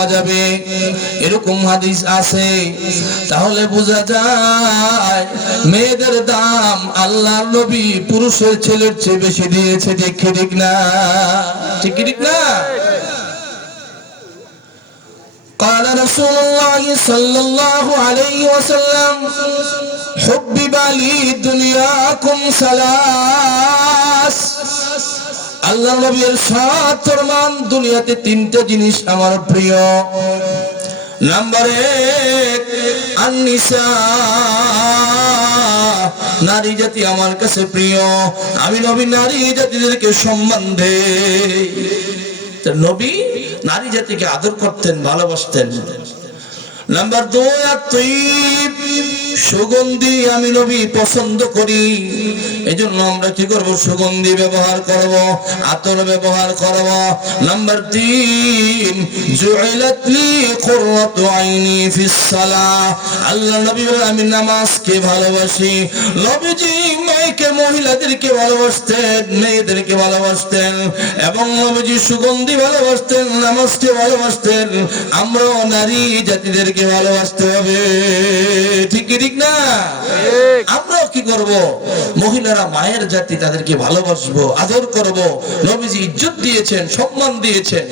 পাওয়া যাবে এরকম হাদিস আছে তাহলে বোঝা যায় মেয়েদের দাম আল্লাহর নবী পুরুষের ছেলের চেয়ে বেশি দিয়েছে ঠিক কি ঠিক না ঠিক কি ঠিক না قال رسول الله صلى الله عليه وسلم حبب لي دنياكم ثلاث আল্লাহ নবীর সাত ফরমান দুনিয়াতে তিনটা জিনিস আমার প্রিয়। নাম্বার এক, আন্নিসা। নারী জাতি আমার কাছে প্রিয়। আমি নবী, নারী জাতিদেরকে সম্মান দেই। নবী, নারী জাতিকে আদর করতেন, ভালোবাসতেন। নাম্বার দুই সুগন্ধি আমি নবী পছন্দ করি। এই জন্য আমরা কি করব? সুগন্ধি ব্যবহার করব আতর ব্যবহার করব। নাম্বার তিন জুইলাত লি আইনি ফিস সালাহ আল্লাহ নবী বলেন, আমি নামাজকে ভালোবাসি। নবীজি মেয়েকে মহিলাদেরকে ভালোবাসতেন মেয়েদেরকে ভালোবাসতেন এবং নবীজি সুগন্ধি ভালোবাসতেন নামাজকে ভালোবাসতেন। আমরাও নারী জাতিদেরকে ভালোবাসতে হবে। ঠিক কি ঠিক না? আমরাও কি করব? মহিলারা মায়ের জাতি তাদেরকে ভালোবাসবো আদর করব। নবীজি ইজ্জত দিয়েছেন সম্মান দিয়েছেন।